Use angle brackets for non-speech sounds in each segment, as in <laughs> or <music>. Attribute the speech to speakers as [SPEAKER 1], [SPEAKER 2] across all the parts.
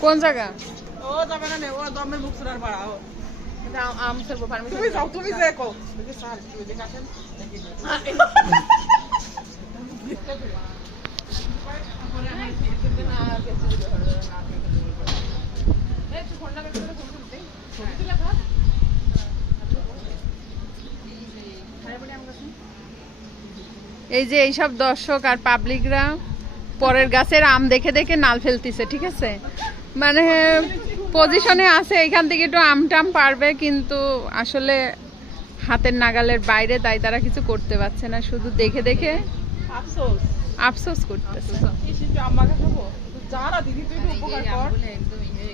[SPEAKER 1] কোন জায়গা?
[SPEAKER 2] ও যাবে না ও দমের মুখ পাড়া ও
[SPEAKER 1] আম সরবো
[SPEAKER 2] তুমি যাও তুমি যে কো দেখি স্যার তুমি দেখে আসেন
[SPEAKER 1] এই যে এইসব দর্শক আর পাবলিকরা পরের গাছের আম দেখে দেখে নাল ফেলতিছে ঠিক আছে? মানে পজিশনে আছে এখান থেকে একটু আমটাম পারবে কিন্তু আসলে হাতের নাগালের বাইরে তাই তারা কিছু করতে পারছে না শুধু দেখে দেখে
[SPEAKER 2] আফসোস।
[SPEAKER 1] আফসোস করতেছে।
[SPEAKER 2] কি শিশু আম্মাকে খাব? যারা দিদি তুই একটু উপকার কর।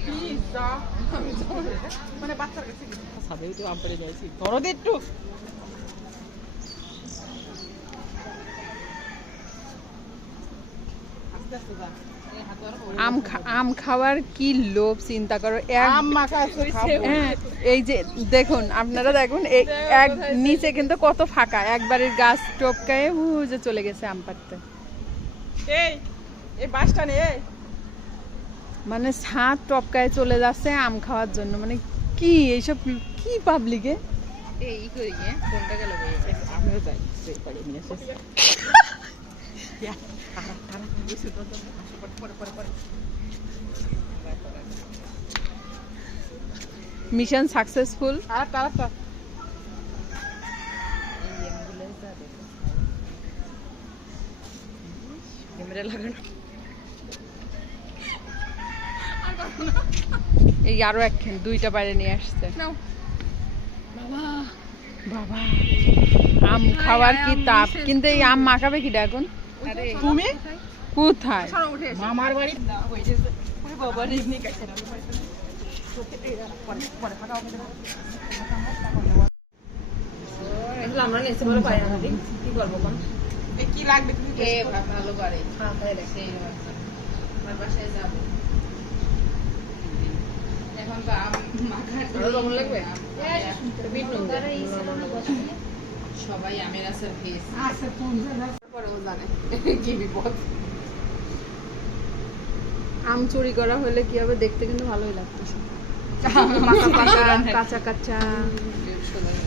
[SPEAKER 2] প্লিজ যা। আমি যাব না। মানে আস্তে আস্তে যা।
[SPEAKER 1] আম আম খাওয়ার কি লোভ চিন্তা করো। হ্যাঁ, এই যে দেখুন আপনারা দেখুন এক নিচে কিন্তু কত ফাঁকা একবারের গাছ টপকায়ে উ যে চলে গেছে আম পাড়তে।
[SPEAKER 2] এই এই বাসটা নে
[SPEAKER 1] মানে ছাদ টপকায় চলে যাচ্ছে আম খাওয়ার জন্য মানে কি এইসব কি পাবলিকে
[SPEAKER 2] আমিও যাই সেই বাড়ি <laughs>
[SPEAKER 1] মিশন সাকসেসফুল
[SPEAKER 2] আর তারা তো?
[SPEAKER 1] এই আরও একখান দুইটা বাইরে নিয়ে আসছে। বাবা। আম খাওয়ার কি তাপ? কিন্তু এই আম মাখাবে কি এখন?
[SPEAKER 2] তুমি?
[SPEAKER 1] কোথায়?
[SPEAKER 2] মামার বাড়ি? ওই বাবা রে এমনি কাছে না পরে পরে ফাঁকা হবে না।
[SPEAKER 3] আমরা নিচে বলে পারি না কি করব কোন
[SPEAKER 2] কি লাগবে তুমি
[SPEAKER 3] এ ভালো করে। হ্যাঁ তাহলে সেই আমার বাসায় যাব। এখন তো মাখার লবণ লাগবে? সবাই আমের আচার খেয়েছে। পরেও জানে। কি বিপদ
[SPEAKER 1] আম চুরি করা হলে কি হবে? দেখতে কিন্তু ভালোই লাগতো কাঁচা কাঁচা।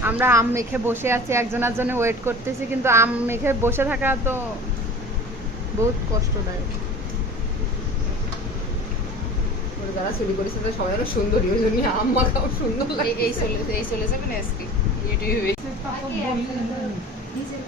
[SPEAKER 1] আমরা আম মেখে বসে আছি একজনের জন্য ওয়েট করতেছি কিন্তু আম মেখে বসে থাকা তো বহুত কষ্টদায়ক।
[SPEAKER 3] যারা চুরি করেছে তাদের সবাই অনেক সুন্দরী ওই জন্য আম মাখাও সুন্দর লাগে এই চলে এই চলে যাবে না আজকে? ইউটিউবে
[SPEAKER 2] এই বিস্কুট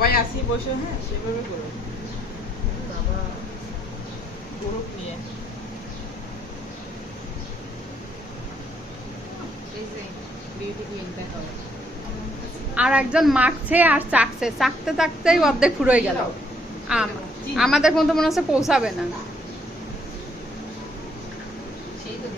[SPEAKER 2] সবাই আসি বসে হ্যাঁ সেভাবে করো।
[SPEAKER 3] বাবা
[SPEAKER 2] গ্রুপ নিয়ে।
[SPEAKER 1] আর একজন মাখছে আর চাকছে। চাকতে চাকতেই অর্ধেক ফুরোই গেল। আম আমাদের পর্যন্ত মনে হচ্ছে পৌঁছাবে না।
[SPEAKER 3] সেই তো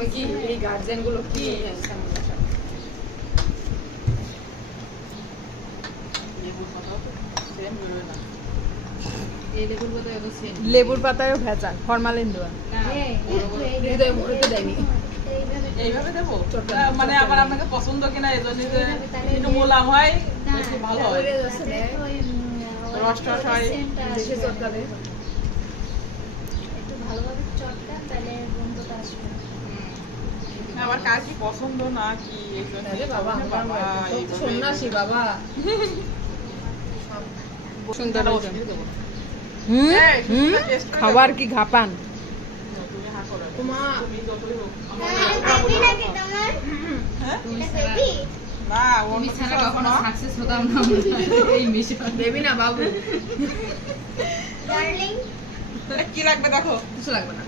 [SPEAKER 3] হবে কি? এই গার্জেনগুলো কি
[SPEAKER 2] লেবুর কথাও তো সেম বেরোয় না
[SPEAKER 3] এই লেবুর বোধহয় এত সেন
[SPEAKER 1] লেবুর পাতায়ও ভেজা ফরমালিন দেওয়া
[SPEAKER 2] এইভাবে দেবো? মানে আবার আপনাকে পছন্দ কিনা এই জন্য একটু মোলাম হয় ভালো হয়। রস টস হয়।
[SPEAKER 4] ভালোভাবে চটকান তাহলে গন্ধটা আসবে।
[SPEAKER 2] আমার কার কি পছন্দ না কি
[SPEAKER 3] সন্ন্যাসী বাবা।
[SPEAKER 1] সুন্দর খাবার কি ঘাপান?
[SPEAKER 4] হ্যাঁ?
[SPEAKER 2] হ্যাঁ
[SPEAKER 4] ডার্লিং?
[SPEAKER 2] কি লাগবে দেখো?
[SPEAKER 3] কিছু লাগবে না।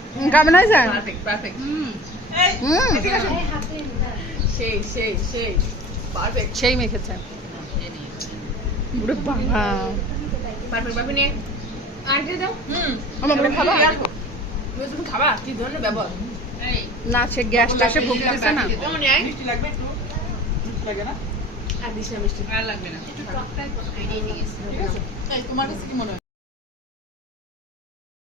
[SPEAKER 3] সেই সেই সেই।
[SPEAKER 1] মেখেছে বাবা।
[SPEAKER 3] নে।
[SPEAKER 1] সে গ্যাস টাসে ভুগতেছে না।
[SPEAKER 3] কেমন
[SPEAKER 2] মিষ্টি লাগবে একটু। মিষ্টি লাগে না?
[SPEAKER 3] আর
[SPEAKER 2] তোমার কাছে কি মনে হয়?